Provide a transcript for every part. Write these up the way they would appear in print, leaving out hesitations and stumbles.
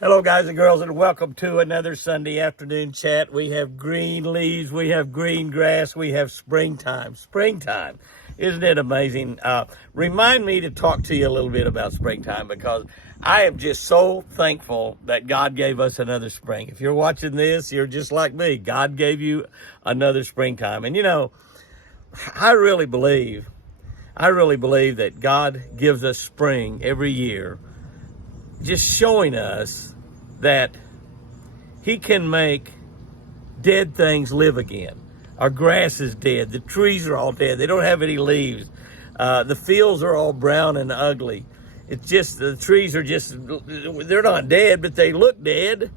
Hello, guys and girls, and welcome to another Sunday afternoon chat. We have green leaves, we have green grass, we have springtime. Springtime. Isn't it amazing? Remind me to talk to you a little bit about springtime because I am just so thankful that God gave us another spring. If you're watching this, you're just like me. God gave you another springtime. And you know, I really believe that God gives us spring every year, just showing us that he can make dead things live again. Our grass is dead. The trees are all dead. They don't have any leaves. The fields are all brown and ugly. It's just, the trees are just, they're not dead, but they look dead.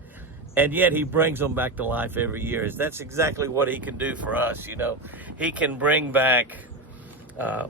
And yet he brings them back to life every year. That's exactly what he can do for us. You know, he can bring back a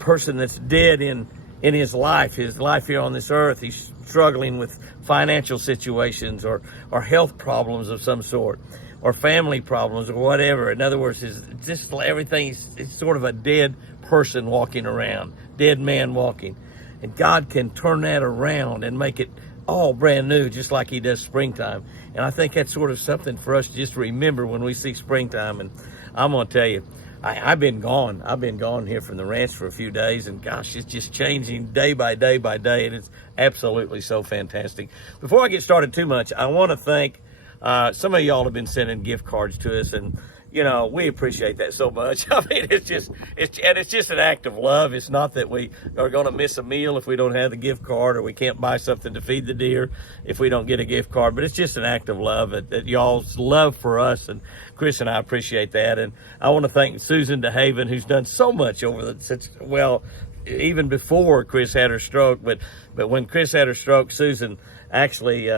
person that's dead in his life here on this earth. He's struggling with financial situations or health problems of some sort, or family problems or whatever. In other words, it's just everything. It's sort of a dead person walking around, dead man walking. And God can turn that around and make it all brand new, just like he does springtime. And I think that's sort of something for us to just remember when we see springtime. And I'm going to tell you, I've been gone. I've been gone here from the ranch for a few days, and gosh, it's just changing day by day, and it's absolutely so fantastic. Before I get started too much, I want to thank some of y'all have been sending gift cards to us, and you know, we appreciate that so much. I mean, it's just an act of love. It's not that we are going to miss a meal if we don't have the gift card, or we can't buy something to feed the deer if we don't get a gift card, but it's just an act of love that y'all's love for us, and Chris and I appreciate that. And I want to thank Susan DeHaven, who's done so much even before Chris had her stroke, but when Chris had her stroke, Susan actually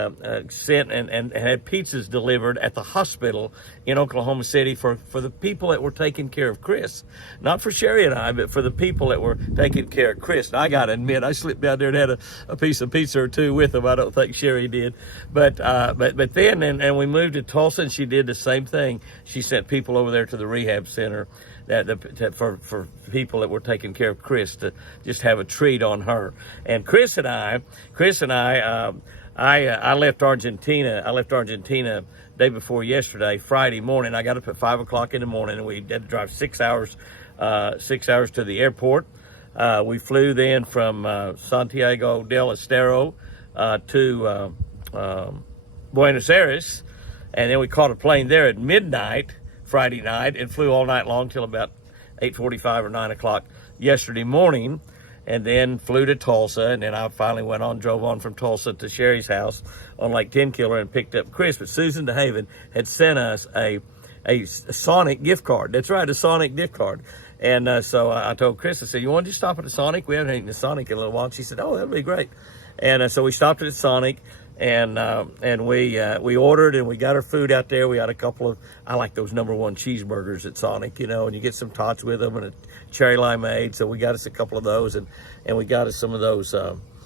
sent and had pizzas delivered at the hospital in Oklahoma City for the people that were taking care of Chris. Not for Sherry and I, but for the people that were taking care of Chris. And I got to admit, I slipped down there and had a piece of pizza or two with them. I don't think Sherry did. But then, and we moved to Tulsa, and she did the same thing. She sent people over there to the rehab center for people that were taking care of Chris, to just have a treat on her. And Chris and I left Argentina. I left Argentina day before yesterday, Friday morning. I got up at 5 o'clock in the morning, and we had to drive 6 hours to the airport. We flew then from Santiago del Estero to Buenos Aires, and then we caught a plane there at midnight Friday night and flew all night long till about 8:45 or 9 o'clock yesterday morning, and then flew to Tulsa. And then I finally drove on from Tulsa to Sherry's house on Lake Tenkiller and picked up Chris. But Susan DeHaven had sent us a Sonic gift card. That's right, a Sonic gift card. And so I told Chris, I said, you want to just stop at a Sonic? We haven't eaten a Sonic in a little while. And she said, oh, that'd be great. And so we stopped at a Sonic. And we ordered, and we got our food out there. We got a couple of, I like those #1 cheeseburgers at Sonic, you know, and you get some tots with them and a cherry limeade. So we got us a couple of those, and we got us some of those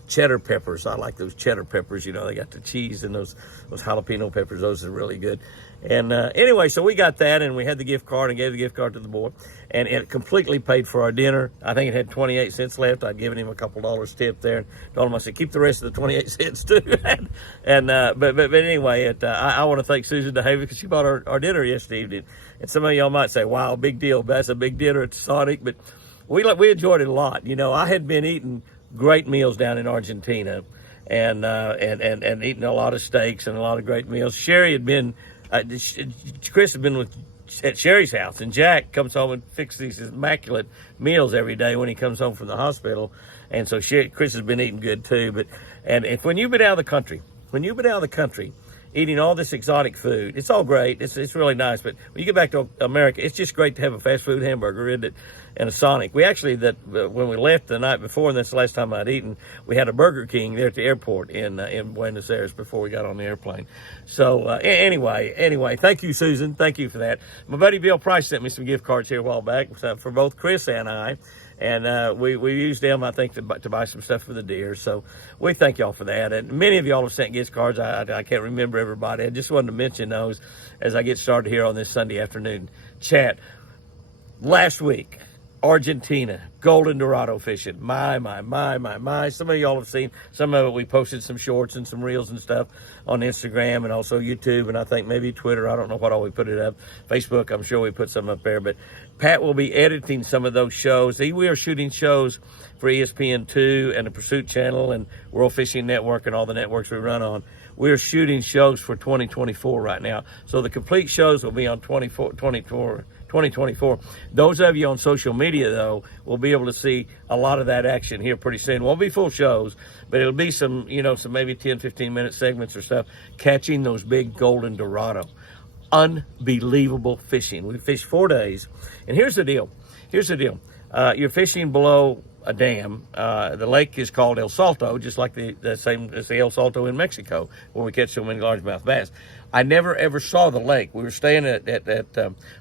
cheddar peppers. I like those cheddar peppers, you know, they got the cheese and those jalapeno peppers. Those are really good. And anyway, so we got that, and we had the gift card and gave the gift card to the boy, and it completely paid for our dinner. I think it had 28 cents left. I'd given him a couple dollars tip there, and told him, I said, keep the rest of the 28 cents too. But anyway, I want to thank Susan DeHaven because she bought our dinner yesterday evening. And some of y'all might say, wow, big deal. That's a big dinner at Sonic, but we enjoyed it a lot. You know, I had been eating great meals down in Argentina, and eating a lot of steaks and a lot of great meals. Sherry had been, Chris had been at Sherry's house, and Jack comes home and fixes these immaculate meals every day when he comes home from the hospital. And so Chris has been eating good too. When you've been out of the country, eating all this exotic food, it's all great. It's really nice. But when you get back to America, it's just great to have a fast food hamburger, isn't it? And a Sonic. We actually, when we left the night before, and that's the last time I'd eaten, we had a Burger King there at the airport in Buenos Aires before we got on the airplane. So anyway, thank you, Susan. Thank you for that. My buddy Bill Price sent me some gift cards here a while back for both Chris and I. And we used them, I think, to buy some stuff for the deer. So we thank y'all for that. And many of y'all have sent gift cards. I can't remember everybody. I just wanted to mention those as I get started here on this Sunday afternoon chat. Last week, Argentina, golden Dorado fishing. My. Some of y'all have seen some of it. We posted some shorts and some reels and stuff on Instagram and also YouTube, and I think maybe Twitter. I don't know what all we put it up. Facebook, I'm sure we put some up there. But Pat will be editing some of those shows. We are shooting shows for ESPN2 and the Pursuit Channel and World Fishing Network and all the networks we run on. We're shooting shows for 2024 right now. So the complete shows will be on 2024. Those of you on social media, though, will be able to see a lot of that action here pretty soon. Won't be full shows, but it'll be some, some maybe 10, 15-minute segments or stuff, catching those big golden Dorado. Unbelievable fishing. We fished 4 days. And here's the deal. You're fishing below a dam. The lake is called El Salto, just like the same as the El Salto in Mexico, where we catch so many largemouth bass. I never ever saw the lake. We were staying at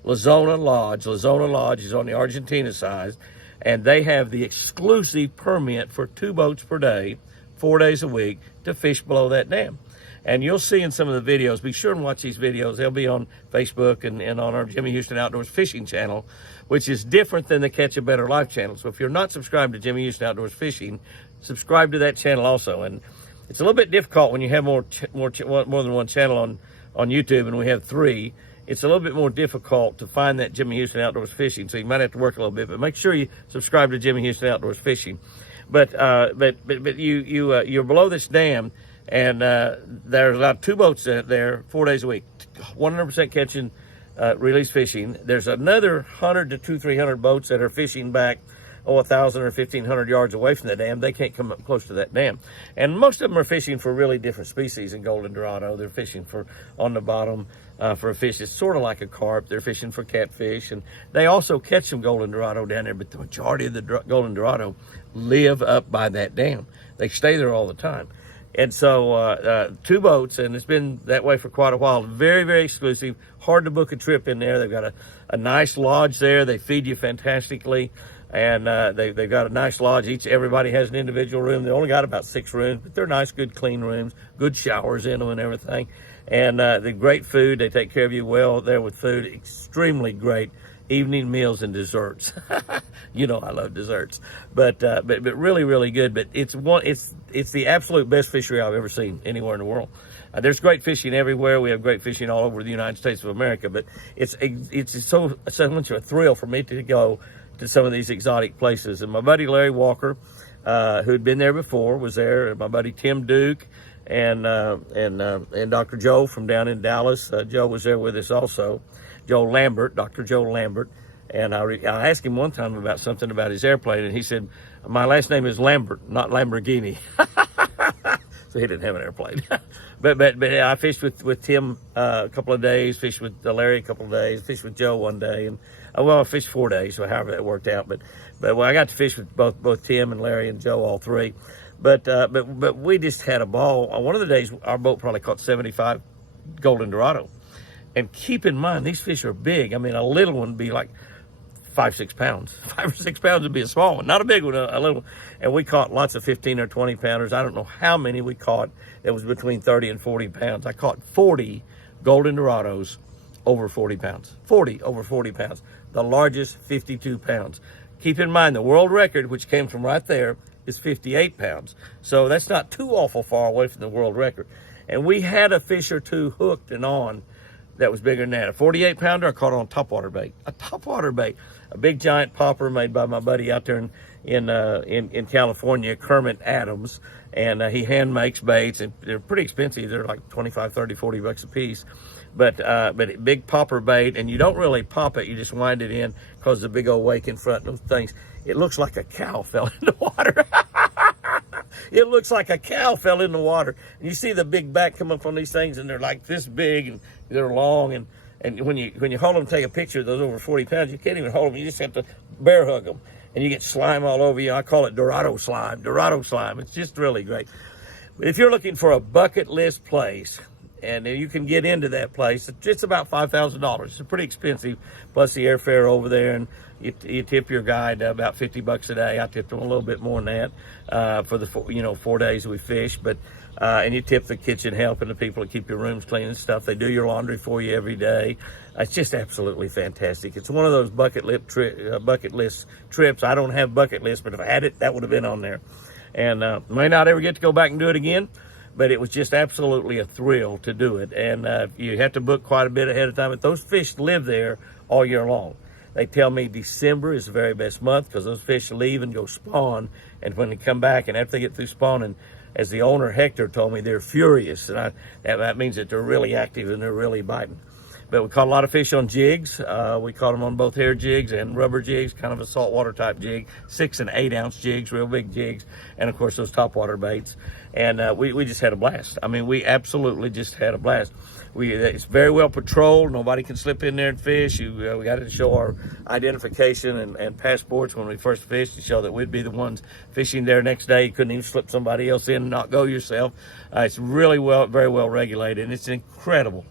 La Zona Lodge. La Zona Lodge is on the Argentina side, and they have the exclusive permit for 2 boats per day, 4 days a week, to fish below that dam. And you'll see in some of the videos, be sure and watch these videos. They'll be on Facebook and on our Jimmy Houston Outdoors Fishing channel, which is different than the Catch a Better Life channel. So if you're not subscribed to Jimmy Houston Outdoors Fishing, subscribe to that channel also. And it's a little bit difficult when you have more than one channel on YouTube, and we have 3. It's a little bit more difficult to find that Jimmy Houston Outdoors Fishing, so you might have to work a little bit. But make sure you subscribe to Jimmy Houston Outdoors Fishing. But you're below this dam. And there's about 2 boats there 4 days a week, 100% catching, release fishing. There's another 100 to 300 boats that are fishing back, 1,000 or 1,500 yards away from the dam. They can't come up close to that dam. And most of them are fishing for really different species in golden Dorado. They're fishing for on the bottom for a fish. It's sort of like a carp. They're fishing for catfish. And they also catch some golden Dorado down there, but the majority of the golden Dorado live up by that dam. They stay there all the time. And so 2 boats, and it's been that way for quite a while. Very, very exclusive. Hard to book a trip in there. They've got a nice lodge there. They feed you fantastically. And they've got a nice lodge. Everybody has an individual room. They only got about 6 rooms, but they're nice, good, clean rooms. Good showers in them and everything. And they're great food. They take care of you well there with food. Extremely great evening meals and desserts. I love desserts, but really, really good. But it's the absolute best fishery I've ever seen anywhere in the world. There's great fishing everywhere. We have great fishing all over the United States of America, but it's so much of a thrill for me to go to some of these exotic places. And my buddy Larry Walker, who'd been there before, was there. And my buddy Tim Duke and Dr. Joe from down in Dallas. Joe was there with us also. Dr. Joe Lambert. And I asked him one time about something about his airplane, and he said, "My last name is Lambert, not Lamborghini." So he didn't have an airplane. but I fished with Tim a couple of days, fished with Larry a couple of days, fished with Joe one day, and I fished 4 days, so however that worked out. But I got to fish with both Tim and Larry and Joe, all 3. But we just had a ball. On one of the days, our boat probably caught 75 golden Dorado. And keep in mind, these fish are big. I mean, a little one would be like 5 or 6 pounds. 5 or 6 pounds would be a small one, not a big one, a little one. And we caught lots of 15 or 20 pounders. I don't know how many we caught. That was between 30 and 40 pounds. I caught 40 golden Dorados over 40 pounds. 40 over 40 pounds. The largest, 52 pounds. Keep in mind, the world record, which came from right there, is 58 pounds. So that's not too awful far away from the world record. And we had a fish or 2 hooked and on that was bigger than that. A 48 pounder I caught on topwater bait. A topwater bait. A big giant popper made by my buddy out there in California, Kermit Adams. And he hand makes baits, and they're pretty expensive. They're like 25, 30, 40 bucks a piece. But big popper bait, and you don't really pop it, you just wind it in because the big old wake in front of those things. It looks like a cow fell in the water. It looks like a cow fell in the water. And you see the big back come up on these things, and they're like this big, and they're long. And when you hold them, take a picture of those over 40 pounds, you can't even hold them. You just have to bear hug them. And you get slime all over you. I call it Dorado slime. Dorado slime. It's just really great. But if you're looking for a bucket list place, and you can get into that place, it's about $5,000. It's pretty expensive, plus the airfare over there, and you tip your guide about $50 a day. I tipped him a little bit more than that for the 4 days we fished. But and you tip the kitchen help and the people that keep your rooms clean and stuff. They do your laundry for you every day. It's just absolutely fantastic. It's one of those bucket list trips. I don't have bucket list, but if I had it, that would have been on there. And may not ever get to go back and do it again, but it was just absolutely a thrill to do it. And you have to book quite a bit ahead of time. But those fish live there all year long. They tell me December is the very best month because those fish leave and go spawn. And when they come back, and after they get through spawning, as the owner Hector told me, they're furious. And that means that they're really active and they're really biting. But we caught a lot of fish on jigs. We caught them on both hair jigs and rubber jigs, kind of a saltwater type jig, 6 and 8 ounce jigs, real big jigs, and of course those topwater baits. And we just had a blast. I mean, we absolutely just had a blast. It's very well patrolled. Nobody can slip in there and fish. We got to show our identification and passports when we first fished to show that we'd be the ones fishing there next day. You couldn't even slip somebody else in and not go yourself. It's really very well regulated, and it's an incredible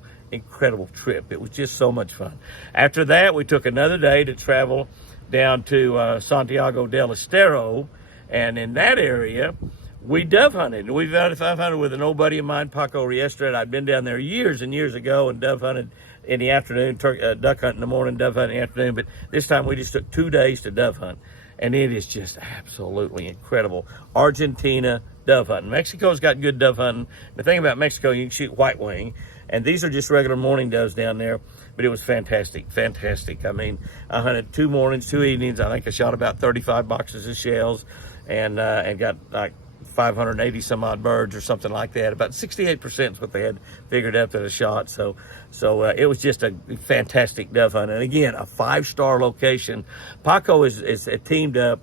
trip. It was just so much fun. After that, we took another day to travel down to Santiago del Estero, and in that area, we dove hunted. We dove hunted with an old buddy of mine, Paco Riestra. I'd been down there years and years ago and dove hunted in the afternoon, duck hunt in the morning, dove hunt in the afternoon, but this time we just took 2 days to dove hunt, and it is just absolutely incredible. Argentina dove hunting. Mexico's got good dove hunting. The thing about Mexico, you can shoot white wing, and these are just regular morning doves down there, but it was fantastic. I mean, I hunted 2 mornings, 2 evenings. I think I shot about 35 boxes of shells and got like 580 some odd birds or something like that. About 68% is what they had figured out that I shot. So it was just a fantastic dove hunt. And again, a 5-star location. Paco is teamed up.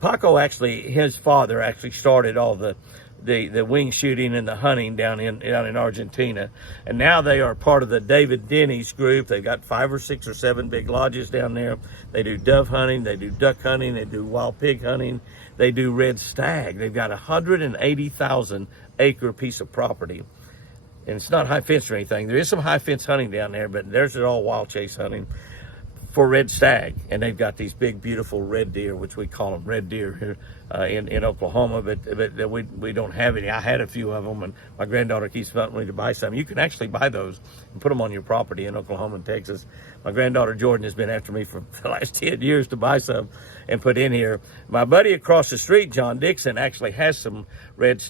Paco his father actually started all the wing shooting and the hunting down in Argentina, and now they are part of the David Denny's group. They've got 5 or 6 or 7 big lodges down there. They do dove hunting, they do duck hunting, they do wild pig hunting, they do red stag. They've got a 180,000 acre piece of property, and it's not high fence or anything. There is some high fence hunting down there, but there's all wild chase hunting for red stag. And they've got these big beautiful red deer, which we call them red deer here in Oklahoma, but we don't have any. I had a few of them, and my granddaughter keeps wanting me to buy some. You can actually buy those and put them on your property in Oklahoma and Texas. My granddaughter Jordyn has been after me for the last 10 years to buy some and put in here. My buddy across the street, John Dixon, actually has some red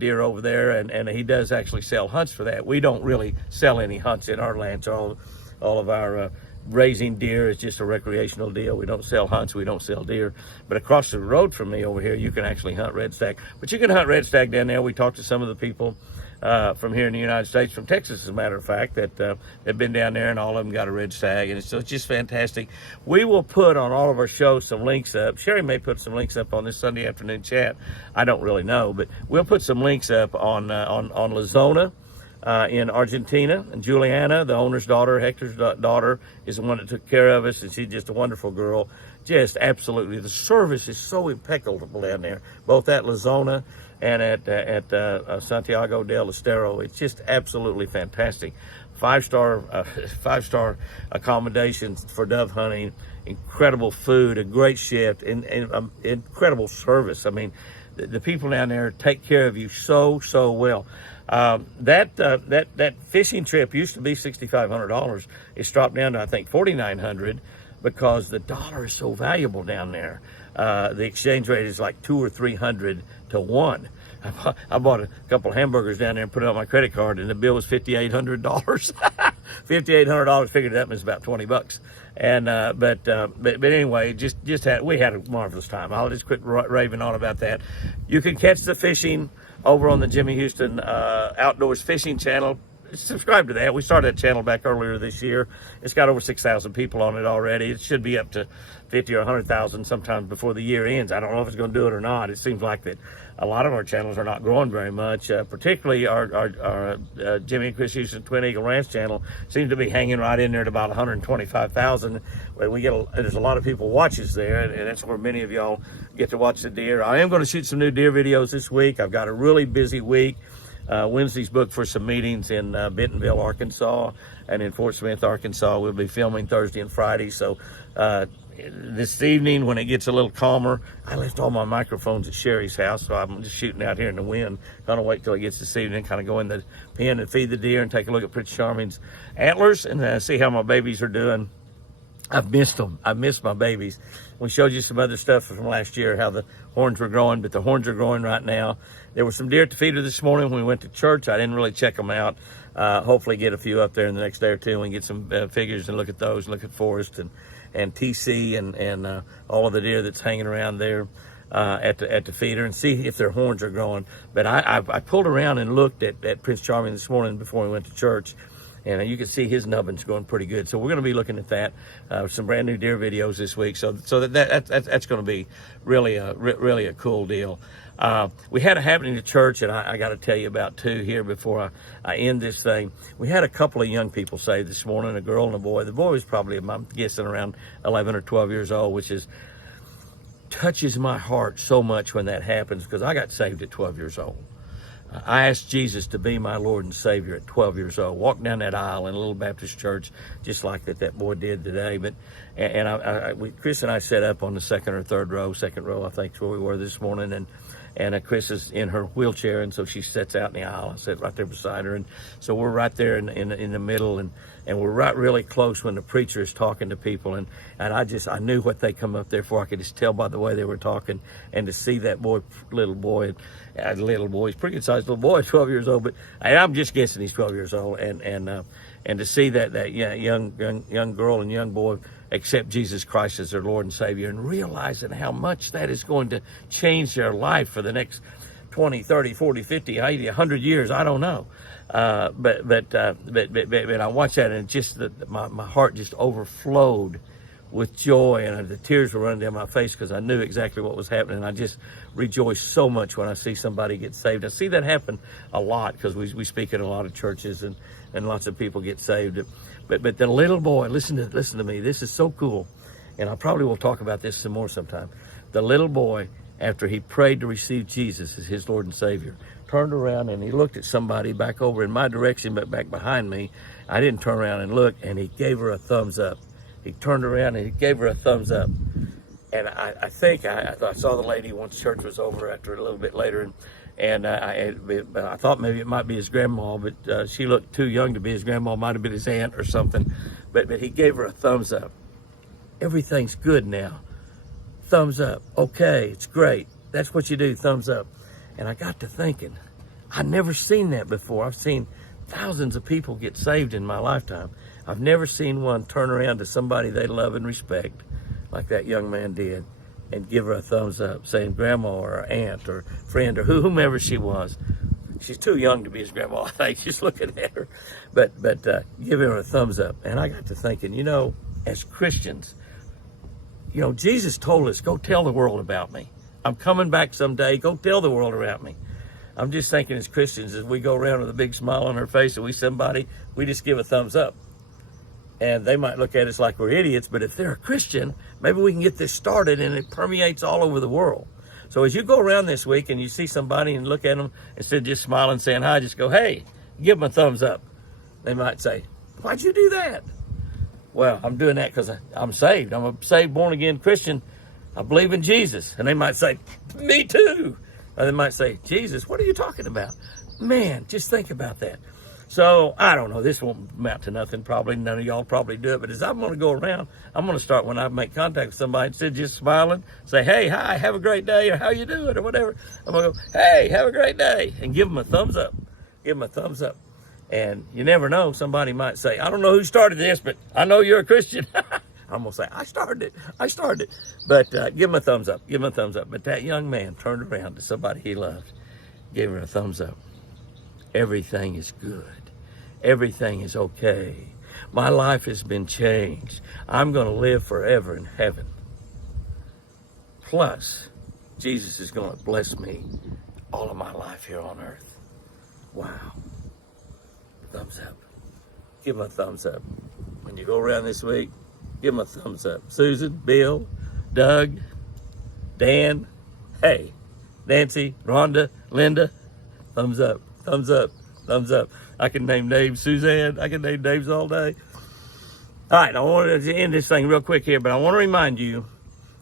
deer over there, and he does actually sell hunts for that. We don't really sell any hunts in our land, so all of our raising deer is just a recreational deal. We don't sell hunts, we don't sell deer. But across the road from me over here, you can actually hunt red stag. But you can hunt red stag down there. We talked to some of the people from here in the United States, from Texas, as a matter of fact, that have been down there, and all of them got a red stag, and so it's just fantastic. We will put on all of our shows some links up. Sherry may put some links up on this Sunday afternoon chat. I don't really know, but we'll put some links up on La Zona in Argentina. And Juliana, the owner's daughter, Hector's daughter, is the one that took care of us, and she's just a wonderful girl. Just absolutely, the service is so impeccable down there, both at La Zona and at Santiago del Estero. It's just absolutely fantastic. 5-star accommodations for dove hunting, incredible food, a great shift, and incredible service. I mean, the people down there take care of you so well. That fishing trip used to be $6,500. It's dropped down to, I think, $4,900 because the dollar is so valuable down there. The exchange rate is like 200 or 300 to 1. I bought a couple of hamburgers down there and put it on my credit card, and the bill was $5,800. $5,800 figured that was about $20. And but anyway, we had a marvelous time. I'll just quit raving on about that. You can catch the fishing over on the Jimmy Houston Outdoors Fishing channel. Subscribe to that. We started that channel back earlier this year. It's got over 6,000 people on it already. It should be up to 50 or 100,000 sometime before the year ends. I don't know if it's going to do it or not. It seems like that a lot of our channels are not growing very much, particularly our Jimmy and Chris Houston Twin Eagle Ranch channel seems to be hanging right in there at about 125,000. There's a lot of people watches there, and that's where many of y'all get to watch the deer. I am going to shoot some new deer videos this week. I've got a really busy week. Wednesday's booked for some meetings in Bentonville, Arkansas, and in Fort Smith, Arkansas. We'll be filming Thursday and Friday. So this evening, when it gets a little calmer, I left all my microphones at Sherry's house, so I'm just shooting out here in the wind. Gonna wait till it gets this evening, kind of go in the pen and feed the deer and take a look at Prince Charming's antlers and see how my babies are doing. I've missed them. I've missed my babies. We showed you some other stuff from last year, how the horns were growing, but the horns are growing right now. There were some deer at the feeder this morning when we went to church. I didn't really check them out. Hopefully get a few up there in the next day or two and get some figures and look at those, look at Forrest and TC and all of the deer that's hanging around there at the feeder and see if their horns are growing. But I pulled around and looked at Prince Charming this morning before we went to church. And you can see his nubbin's going pretty good. So we're going to be looking at that, some brand new deer videos this week. So that's going to be really a cool deal. We had a happening at church, and I got to tell you about two here before I end this thing. We had a couple of young people saved this morning, a girl and a boy. The boy was probably, I'm guessing, around 11 or 12 years old, which touches my heart so much when that happens, because I got saved at 12 years old. I asked Jesus to be my Lord and Savior at 12 years old. Walked down that aisle in a little Baptist church, just like that boy did today. But Chris and I sat up on the second row, I think is where we were this morning, and Chris is in her wheelchair, and so she sits out in the aisle. I sat right there beside her, and so we're right there in the middle, and we're right really close when the preacher is talking to people, and I knew what they come up there for. I could just tell by the way they were talking, and to see that little boy, he's a pretty good sized little boy, 12 years old, but I'm just guessing he's 12 years old, and to see that young girl and young boy accept Jesus Christ as their Lord and Savior, and realizing how much that is going to change their life for the next 20, 30, 40, 50, 80, 100 years, I don't know. But I watched that, and just my heart just overflowed with joy, and the tears were running down my face because I knew exactly what was happening. I just rejoice so much when I see somebody get saved. I see that happen a lot because we speak in a lot of churches, and lots of people get saved. But the little boy, listen to me. This is so cool, and I probably will talk about this some more sometime. The little boy, after he prayed to receive Jesus as his Lord and Savior, turned around and he looked at somebody back over in my direction, but back behind me. I didn't turn around and look, and he gave her a thumbs up. He turned around and he gave her a thumbs up. And I think I saw the lady once church was over after a little bit later, and I thought maybe it might be his grandma, but she looked too young to be his grandma. Might have been his aunt or something. But he gave her a thumbs up. Everything's good now. Thumbs up. Okay, it's great. That's what you do, thumbs up. And I got to thinking, I've never seen that before. I've seen thousands of people get saved in my lifetime. I've never seen one turn around to somebody they love and respect like that young man did and give her a thumbs up, saying grandma or aunt or friend or whomever she was. She's too young to be his grandma, I think, just looking at her. But giving her a thumbs up. And I got to thinking, as Christians, Jesus told us, go tell the world about me. I'm coming back someday. Go tell the world about me. I'm just thinking as Christians, as we go around with a big smile on our face and we just give a thumbs up. And they might look at us like we're idiots, but if they're a Christian, maybe we can get this started and it permeates all over the world. So as you go around this week and you see somebody and look at them, instead of just smiling, saying hi, just go, hey, give them a thumbs up. They might say, why'd you do that? Well, I'm doing that because I'm saved. I'm a saved, born-again Christian. I believe in Jesus. And they might say, me too. Or they might say, Jesus, what are you talking about? Man, just think about that. So, I don't know. This won't amount to nothing probably. None of y'all probably do it. But as I'm going to go around, I'm going to start when I make contact with somebody, instead of just smiling, say, hey, hi, have a great day, or how you doing, or whatever. I'm going to go, hey, have a great day, and give them a thumbs up. Give them a thumbs up. And you never know. Somebody might say, I don't know who started this, but I know you're a Christian. I'm going to say, I started it. But give him a thumbs up. Give him a thumbs up. But that young man turned around to somebody he loved, gave her a thumbs up. Everything is good. Everything is okay. My life has been changed. I'm going to live forever in heaven. Plus, Jesus is going to bless me all of my life here on earth. Wow. Thumbs up. Give him a thumbs up. When you go around this week, give him a thumbs up. Susan, Bill, Doug, Dan, hey, Nancy, Rhonda, Linda, thumbs up, thumbs up, thumbs up. I can name names, Suzanne, I can name names all day. All right, I wanted to end this thing real quick here, but I want to remind you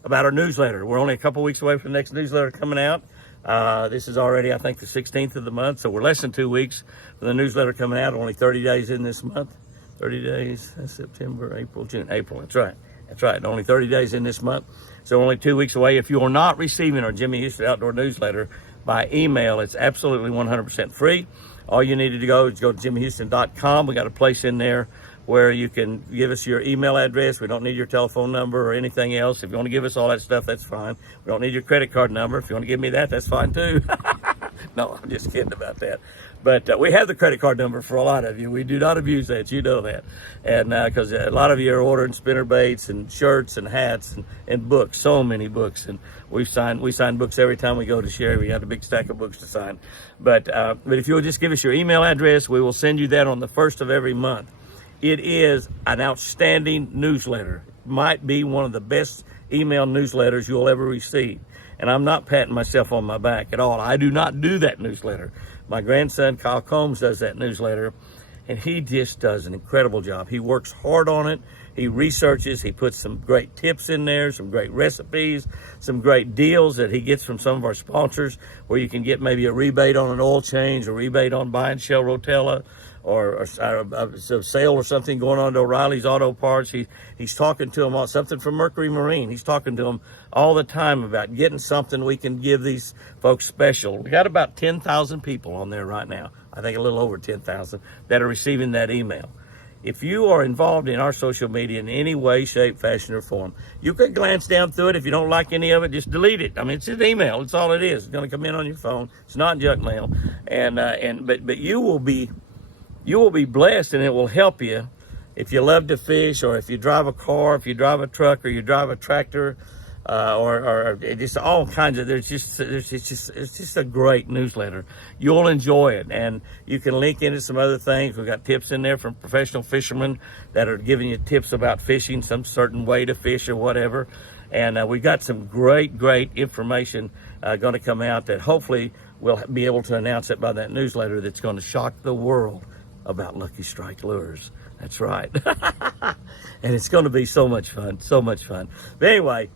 about our newsletter. We're only a couple weeks away from the next newsletter coming out. This is already, I think, the 16th of the month, so we're less than 2 weeks from the newsletter coming out. Only 30 days in this month. 30 days, that's September, April, June, April. That's right. That's right. Only 30 days in this month, so only 2 weeks away. If you are not receiving our Jimmy Houston Outdoor newsletter by email, it's absolutely 100% free. All you need to go is go to jimmyhouston.com. We got a place in there where you can give us your email address. We don't need your telephone number or anything else. If you want to give us all that stuff, that's fine. We don't need your credit card number. If you want to give me that, that's fine too. No, I'm just kidding about that. But we have the credit card number for a lot of you. We do not abuse that. You know that. And because a lot of you are ordering spinner baits and shirts and hats and books, so many books. And we sign books every time we go to share. We got a big stack of books to sign. But if you'll just give us your email address, we will send you that on the first of every month. It is an outstanding newsletter. It might be one of the best email newsletters you'll ever receive. And I'm not patting myself on my back at all. I do not do that newsletter. My grandson, Kyle Combs, does that newsletter, and he just does an incredible job. He works hard on it. He researches. He puts some great tips in there, some great recipes, some great deals that he gets from some of our sponsors where you can get maybe a rebate on an oil change, a rebate on buying Shell Rotella, or a sale or something going on to O'Reilly's Auto Parts. He's talking to them on something from Mercury Marine. He's talking to them all the time about getting something we can give these folks special. We got about 10,000 people on there right now. I think a little over 10,000 that are receiving that email. If you are involved in our social media in any way, shape, fashion, or form, you could glance down through it. If you don't like any of it, just delete it. I mean, it's an email. It's all it is. It's going to come in on your phone. It's not junk mail. But you will be blessed, and it will help you if you love to fish, or if you drive a car, if you drive a truck, or you drive a tractor, or just all kinds of. It's just a great newsletter. You'll enjoy it, and you can link into some other things. We've got tips in there from professional fishermen that are giving you tips about fishing, some certain way to fish or whatever. And we've got some great information going to come out that hopefully we'll be able to announce it by that newsletter that's going to shock the world about Lucky Strike lures. That's right. And it's going to be so much fun, so much fun. But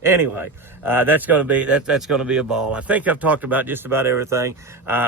anyway, that's going to be a ball. I think I've talked about just about everything.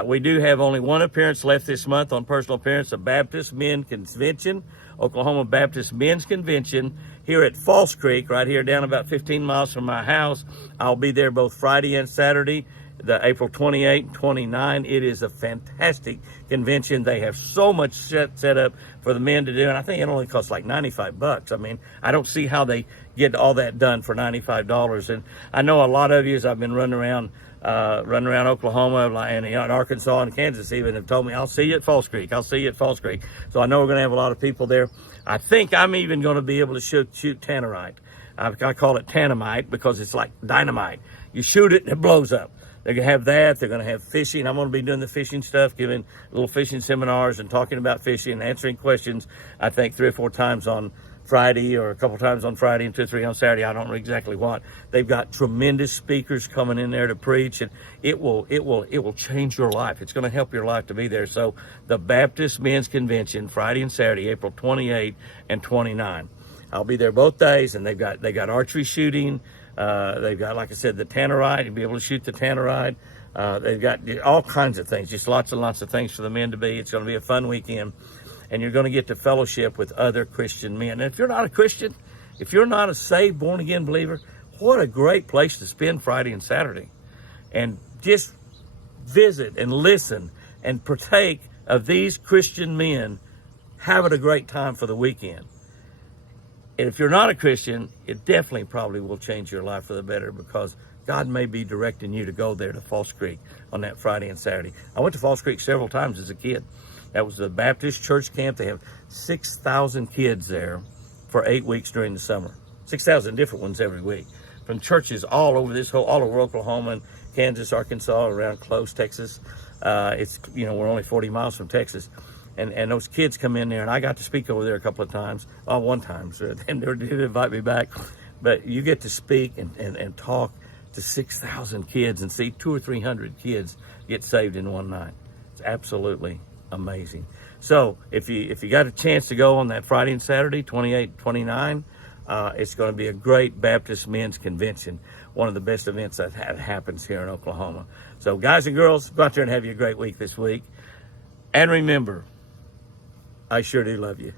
We do have only one appearance left this month on personal appearance, the Baptist Men Convention, Oklahoma Baptist Men's Convention here at False Creek, right here down about 15 miles from my house. I'll be there both Friday and Saturday, the April 28 and 29. It is a fantastic convention. They have so much set up for the men to do, and I think it only costs like $95. I mean, I don't see how they get all that done for $95. And I know a lot of you, as I've been running around Oklahoma and Arkansas and Kansas even, have told me, I'll see you at False Creek. I'll see you at False Creek. So I know we're going to have a lot of people there. I think I'm even going to be able to shoot tannerite. I call it tanamite because it's like dynamite. You shoot it and it blows up. They're going to have that. They're going to have fishing. I'm going to be doing the fishing stuff, giving little fishing seminars and talking about fishing and answering questions, I think 3 or 4 times on Friday, or a couple times on Friday and 2 or 3 on Saturday. I don't know exactly what. They've got tremendous speakers coming in there to preach, and it will change your life. It's going to help your life to be there. So the Baptist Men's Convention, Friday and Saturday, April 28 and 29. I'll be there both days, and they got archery shooting. They've got, like I said, the tannerite. You'll be able to shoot the tannerite. They've got all kinds of things, just lots and lots of things for the men to be. It's going to be a fun weekend, and you're going to get to fellowship with other Christian men. And if you're not a Christian, if you're not a saved, born-again believer, what a great place to spend Friday and Saturday. And just visit and listen and partake of these Christian men having a great time for the weekend. And if you're not a Christian, it definitely probably will change your life for the better, because God may be directing you to go there to False Creek on that Friday and Saturday. I went to False Creek several times as a kid. That was the Baptist church camp. They have 6,000 kids there for 8 weeks during the summer. 6,000 different ones every week, from churches all over all over Oklahoma and Kansas, Arkansas, around Close, Texas. We're only 40 miles from Texas. And those kids come in there, and I got to speak over there a couple of times. One time, and they did invite me back. But you get to speak and talk to 6,000 kids and see 200 or 300 kids get saved in one night. It's absolutely amazing. So if you got a chance to go on that Friday and Saturday, 28, 29, it's going to be a great Baptist men's convention. One of the best events that happens here in Oklahoma. So guys and girls, go out there and have you a great week this week. And remember, I sure do love you.